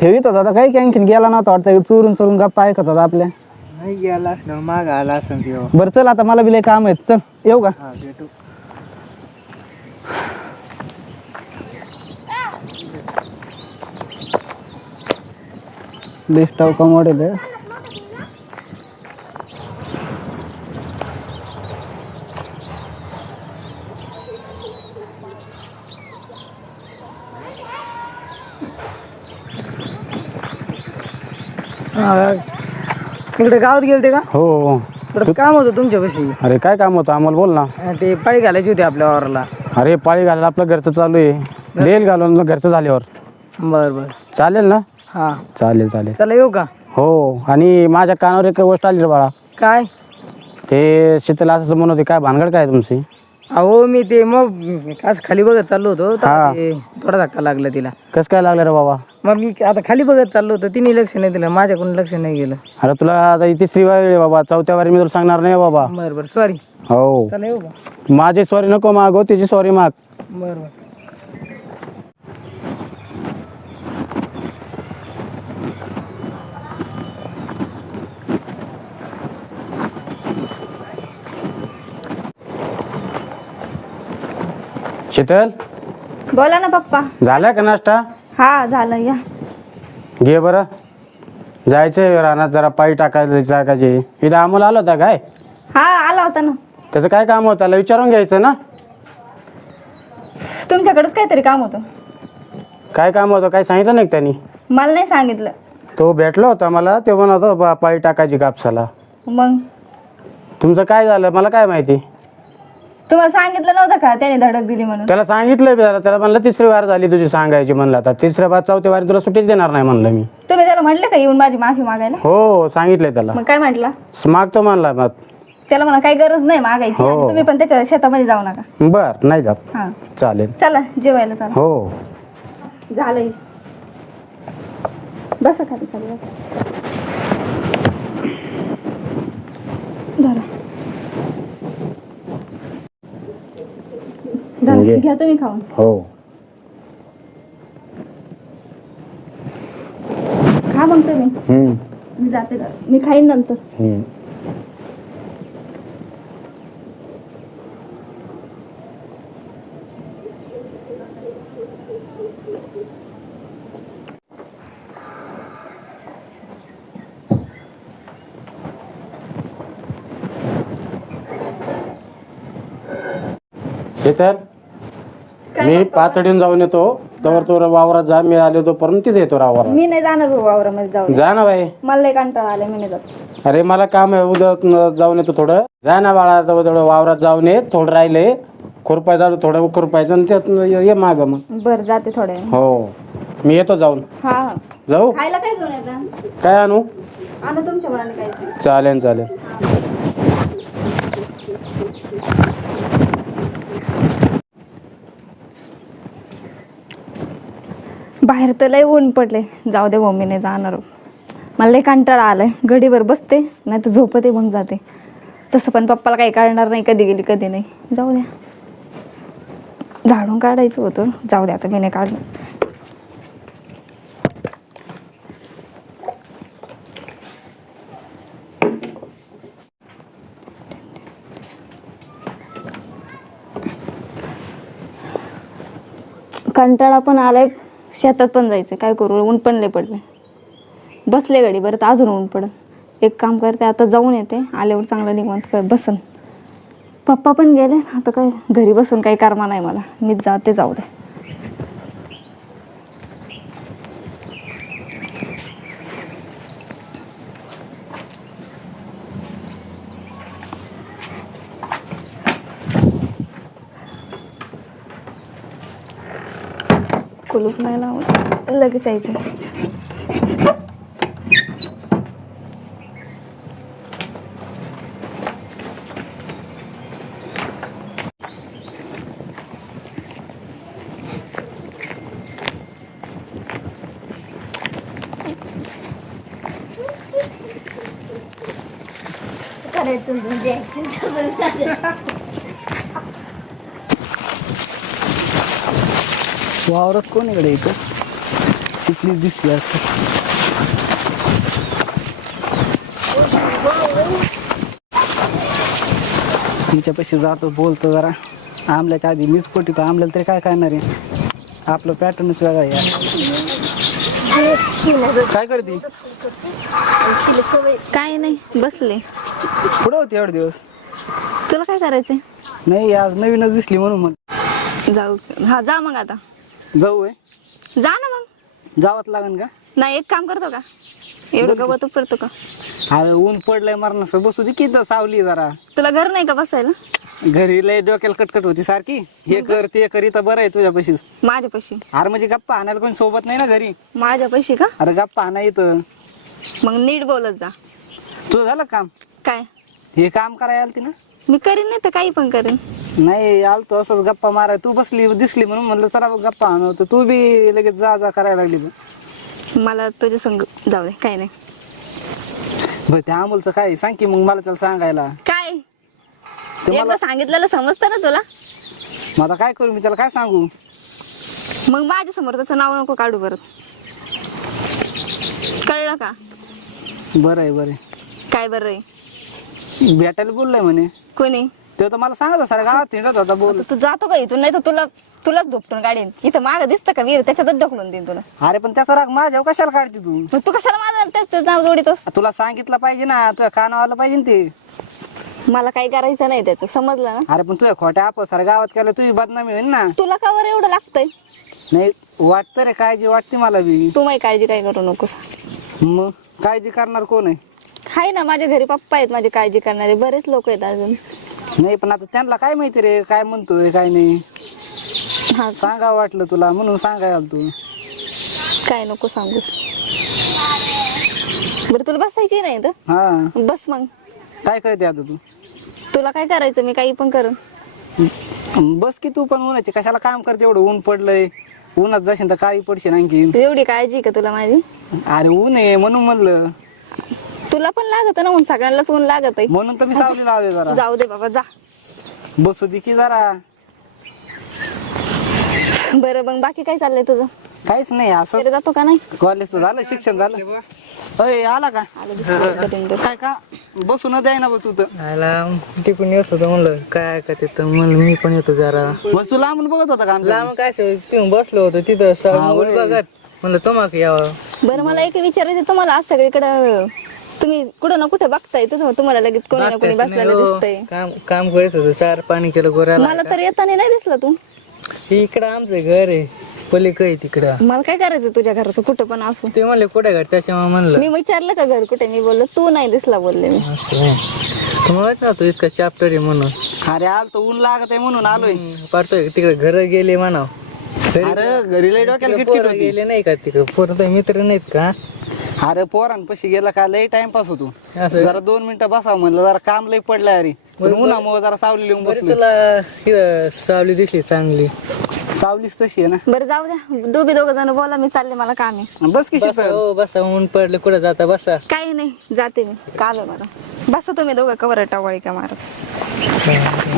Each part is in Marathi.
ठेवीत होता काही आणखीन गेला नव्हता वाटतं चोरून चोरून गप्पा ऐकत होता आपल्या. नाही गेला असणार माग आला असं किंवा. बरं चल आता मला बी लय काम आहेत चल येऊ का. हा भेटू. लिस्ट ऑफ मॉडेल आहे. इकडे गावात गेलते का? हो. बरं काम होतं तुमच्यापाशी. अरे काय काम होतं आम्हाला बोल ना. ते पाळी घालायची होती आपल्या वावराला. अरे पाळी घालायला आपलं घरचं चालू आहे. देईल घालून मग घरचं झाल्यावर. बरं बरं चालेल ना. हा चालेल चालेल. चला येऊ का? हो आणि माझ्या कानावर एक गोष्ट आली रे बाळा. काय? ते शीतल असं म्हणत होती काय भानगड काय तुमची. अहो मी ते मग आज खाली बघत चाललो होतो तर हा. ते थोडा धक्का लागला तिला. कसं काय लागलं रे बाबा. मग मी आता खाली बघत चाललो होतो तिने लक्ष नाही दिलं माझ्याकडून लक्ष नाही गेलं. अरे तुला आता ही तिसरी वेळ आहे बाबा चौथ्या वारी मी तुला सांगणार नाही बाबा. बरं बरं सॉरी. हो चला येऊ का? माझी सॉरी नको मागो तिची सॉरी माग. बरं बरं. शीतल बोला ना पप्पा. झाला का नाश्ता. हा झालं या. घे बरं जायचंय रानात जरा पायी टाकायचे इथं आम्हाला आलं होता काय. हा आला होता ना. त्याचं काय काम होतं त्याला विचारून घ्यायचं ना. तुमच्याकडेच काहीतरी काम होतं. काय काम होतं काय सांगितलं नाही का त्यांनी. मला नाही सांगितलं. तो भेटला होता मला ते म्हणत होता पायी टाकायची कापसाला. मग तुमचं काय झालं मला काय माहिती. तुम्हाला सांगितलं नव्हतं का त्याने धडक दिली म्हणून. त्याला सांगितलंय त्याला म्हणलं तिसरी वार झाली तुझी सांगायची म्हणलं आता तिसऱ्या बाद चौथ्या वारी तुला सुट्टीच देणार नाही म्हणलं मी. तुम्ही त्याला म्हटलं का येऊन माझी माफी मागायला. हो सांगितलंय त्याला. मग काय म्हटलं. मागतो म्हणला मग. त्याला म्हणा काही गरज नाही मागायची. हो. आणि तुम्ही पण त्याच्या शेतामध्ये जाऊ नका. बर नाही जात. हा चालेल. चला जेवायला चला. हो झालंय. बसा खाली खाली बसा. धरा घे. घ्या तुम्ही खाऊन. हो खा मग तुम्ही. मी जाते घरी. मी खाईन नंतर. शीतल मी पातळीन जाऊन येतो तवर तो वावरात जा मी आले तो परत तिथे येतो वावरात. मी नाही जाणार वावरामध्ये जाऊ. जा ना बाई. मला लय कंटाळा आलाय मी नाही जात. अरे मला काम आहे उद्या जाऊन येतो थोडं. जा ना बाळा थोडं वावरात जाऊन ये थोडं राहिले खुरपाय जाऊ थोडं खुरपायचं आणि त्यात ये माग मग. बरं जाते थोड्या वेळाने. हो मी येतो जाऊन. हा हा. जाऊ खायला काय घेऊन येता. काय आणू. आणा तुमच्या मनाने काय. चालेल चालेल. बाहेर तर लय ऊन पडले. जाऊ दे मम्मी नाही जाणार. मला लय कंटाळा आलाय. घडीवर बसते नाही तर झोपते मग जाते. तसं पण पप्पाला काही कळणार नाही कधी गेली कधी नाही. जाऊ द्या. झाडून काढायचं होतं. जाऊ द्या आता मी नाही काढलं. कंटाळा पण आलाय. शेतात पण जायचं काय करू. ऊन पण लय पडले. बसले गाडी बरं तर अजून ऊन पडत. एक काम करते आता जाऊन येते. आल्यावर चांगलं निवांत बसन. पप्पा पण गेले आता काय घरी बसून काही कर्मा नाही मला. मीच जाते. जाऊ दे. कुलूप नाही लावत लगेच यायचं. वावरात कोण इकडे इथं. शिकली दिसली याच. तिच्यापाशी जातो बोलतो जरा. आमल्याच्या आधी मीच पटितो, आमल्याला तरी काय करणार आहे, आपलं पॅटर्नच वेगळा आहे यार. काय करते? काय नाही, बसले. कुठं होती एवढे दिवस? तुला काय करायचंय? नाही आज नवीनच दिसली म्हणून मग. जाऊ. हा जा मग आता. जाऊ आहे? जा ना मग. जावंच लागेल का? नाही, एक काम करतो का? एवढं गवत उपडतो का? अरे ऊन पडलंय मरणास, बसू दे किती सावली जरा. तुला घर नाही का बसायला? घरी लय डोक्याला कटकट होती सारखी, हे कर ते कर, इथं बरं आहे तुझ्यापाशीच. माझ्यापाशी? अरे म्हणजे गप्पा आणायला कोणी सोबत नाही ना घरी. माझ्यापाशी का? अरे गप्पा आणा इथं. मग नीट बोलत जा. तुझं झालं काम? काय? हे काम करायला आलती ना? मी करीन, नाही तर काही पण करीन. नाही आलतो असंच गप्पा माराय, तू बसली दिसली म्हणून म्हणलं चला गप्पा आणतो, तू बी लगेच जा जा करायला लागली. मला तुझ्या संग जाऊ दे, काही नाही. बरं त्या अमोलचं काय सांग की मग मला त्याला सांगायला. काय? ते एकदा सांगितलेलं समजतं ना तुला? मग आता काय करू मी त्याला, काय सांगू? मग माझ्या समोर त्याचं नाव नको काढू परत, कळलं का? बरं आहे बरं आहे. काय बरं आहे? भेटायला बोललाय म्हणे. कोणी? ते तर मला सांगत सारा गावात हिंडत होता बोल. तू जातो का इथून? नाही तर तुलाच धुपटून काढीन. इथं मागं दिसतं का वीर, त्याच्यातच ढकलून देईन तुला. अरे पण त्याचा राग माझ्यावर कशाला काढते तू? मग तू कशाला माझं त्याचं नाव जोडीतोस? तुला सांगितलं पाहिजे ना, तुझ्या कानावर आलं पाहिजे ना ते. मला काही करायचं नाही त्याचं, समजलं ना? अरे पण तुझ्या खोट्या आप सारा गावात केलं, तुझी बदनामी होईल ना. तुला का बरं एवढं लागतंय? नाही वाटतं रे, काळजी वाटते मला बी. तू माझी काळजी काय करू नकोस. मग काळजी करणार कोण आहे? हाय ना, माझ्या घरी पप्पा आहेत माझी काळजी करणारे, बरेच लोक आहेत अजून. नाही पण आता त्यांना काय माहिती रे, काय म्हणतोय काय नाही. हा, सांगावं वाटलं तुला म्हणून सांगायला तू. काय नको सांगूस. बरं तुला बसायची नाही तर हा बस. मग काय करते आता तू? तुला काय करायचं? मी काही पण करेन. बस की तू पण. उन्हाची कशाला काम करते, एवढं ऊन पडलंय, उन्हात जाशील तर काही पडशील आणखी. एवढी काळजी आहे का तुला माझी? अरे ऊन आहे म्हणून म्हणलं. तुला पण लागत ना ऊन, सगळ्यांनाच ऊन लागत आहे. म्हणून तर मी सावली लावले जरा. जाऊ दे बाबा, जा. बसू दे की जरा. बरं मग बाकी काय चाललंय तुझं? काहीच नाही, असं घरी जातो का नाही? कॉलेजचं झालं, शिक्षण झालं. अय आला का? आलं दिसलं कधी तर. काय का बसू न द्याय ना बा तू तर. तिकडून येत होतं म्हणलं काय का तिथं, म्हणलं मी पण येतो जरा. बस तू लांबून बघत होता का आमच्या? लांब काय तिथून बसलो होतो तिथं होय. बघत, म्हणलं तुम्हाला यावं. बरं मला एक विचारायचं तुम्हाला, आज सगळीकडं तुम्ही कुठं ना कुठं बघताय, तुम्हाला लगेच कोणी ना कोणी बसलेलं दिसतंय. काम करत होतो, चार पाणी केलं गोऱ्याला. मला तर येताना नाही दिसला तू. इकडं आमचं घर आहे, पलीकडे तिकडं. मला काय करायचं तुझ्या घराचं, कुठं पण असू. ते म्हणले कुठे घर, त्याच्यामुळे म्हणलं. मी विचारलं का घर कुठे, मी बोललो तू नाही दिसला बोलले मी. तुम्हाला नव्हतं इतका चॅप्टर आहे म्हणून. अरे आलतो, ऊन लागत आहे म्हणून आलोय. पाहतोय तिकडे घर गेले म्हणाव. अरे घरी लय डोक्याला किटकिट पोरं होती. गेले नाही का तिकडे? पोरं तर मित्र नाहीत का? अरे पोरांपाशी गेला का लय टाइमपास होतो. असं जरा 2 मिनिटं बसावं म्हणलं, जरा काम लय पडलंय. अरे पण उन्हामुळे जरा सावली लिहून बरं बसलो. तुला इथं सावली दिसली चांगली. सावलीच तशी आहे ना. बरं जाऊ द्या, दोघं जण बोला, मी चालले, मला काम आहे. बस की बसा शिकत. हो बसा, ऊन पडलं कुठं जाता बसा. काही नाही, जाते मी, काल आहे मला. बसा तुम्ही दोघं, कवर टावाळी का मारत.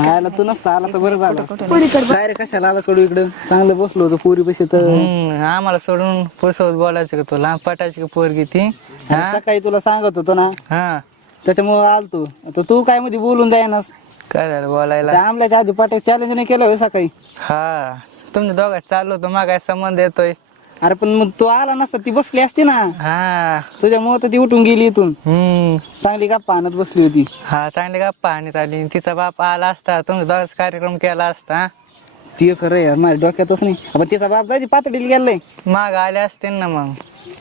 आला तू नसता आला तर बरं झालं. काय रे कशाला आला कडू इकडं? चांगलं बसलो होतो पोरी पैसे तर. आम्हाला सोडून पोसवत बोलायचं का तुला? पटायची का पोरगी ती? सकाळी तुला सांगत होतो ना, हा त्याच्यामुळे आलतो. आता तू काय मध्ये बोलून जायनास. काय झालं बोलायला? त्या आंबल्याच्या आधी पाठी चॅलेंज नाही केलं होय सकाळी? हा तुमच्या दोघात चाललो होतो, मग काय संबंध येतोय? अरे पण मग तू आला नसता, ती बसली असती ना. हा तुझ्यामुळे तर ती उठून गेली इथून. हम्म चांगली गप्पा आणत बसली होती. हा चांगली गप्पा आणत आली. तिचा बाप आला असता, तुमचा दोघांचा कार्यक्रम केला असता. ती खरं यार, माझ्या डोक्यातच नाही. आपण तिचा बाप जायची पातळीला गेलाय. माग आले असते ना मग.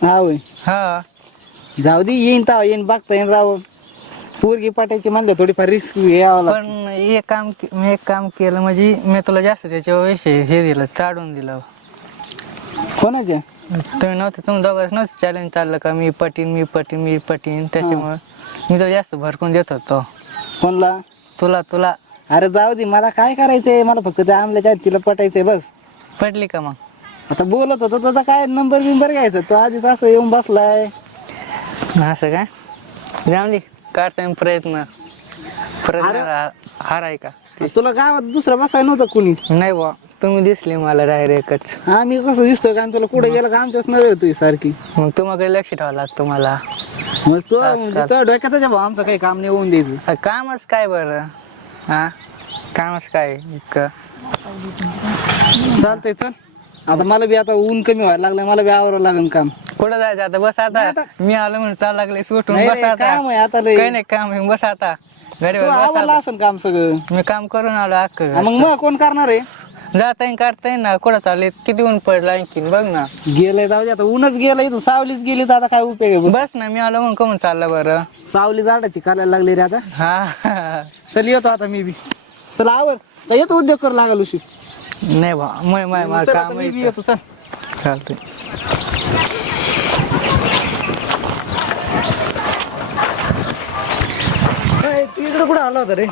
हा होय, हा जाऊ दे, येईन ताव येईन, बघता येईन राव. पोरगी पाठायची म्हणलं थोडीफार रिस्क घ्यावं लागतं. पण मी एक काम केलं, म्हणजे मी तुला जास्त त्याच्या विषयी हे दिलं, चाडून दिलं. कोणाच्या? तुम्ही नव्हते, तुम्ही दोघांच नव्हतं चॅलेंज चाललं का मी पटीन त्याच्यामुळे मी तो जास्त भरकून देत होतो. कोणला? तुला अरे जाऊ दे, मला काय करायचंय, मला फक्त त्या आमल्याच्या आधी तिला पटायचंय बस. पटली का मग? आता बोलत होतो, तुझा काय नंबर बिंबर घ्यायचा, तो आधीच असं येऊन बसलाय. असं काय? जाऊन दे, करता प्रयत्न हाराय का? तुला गावात दुसरा बसाय नव्हतं कुणी? नाही बा, तुम्ही दिसले मला डायरेक्टच. आम्ही कसं दिसतोय का तुला कुठे गेला का आमच्याच नजर येतोय सारखी. मग तुम्हाला लक्ष ठेवावं लागतं मला. मग तो म्हणजे तो डोक्यातच भाऊ आमचं काही काम नाही होऊन द्यायचं. कामच काय बरं, हा कामच काय इतकं. चालतंय चल आता मला बी आता ऊन कमी व्हायला लागलं मला बी आवरावं लागेल काम. कुठं जायचं आता? बस आता मी आलो म्हणून चाल लागले सुटून. नाही बस रे, आता काम आहे आता लय. काही नाही काम आहे, बस आता गाडीवर बस आवडलं आता. असेल काम सगळं. मी काम करून आलो अख्खं. मग कोण करणार आहे? जाता येईन करता येईन ना. कुठं चालले? किती ऊन पडलं आणखीन बघ ना. गेलंय जाऊ दे आता ऊनच गेलंय तू सावलीच गेली तर आता काय उपयोग आहे. बस ना मी आलो म्हणून कमून चाललं बरं. सावली झाडाची करायला लागली रे आता. हा चल येतो आता मी बी. चल आवर काय येतो उद्योग कर लागल उशी. नाही बा मला चल आता काम मी बी आहे. येतो चल. चालतंय. तू इकडे कुठं आला होता रे?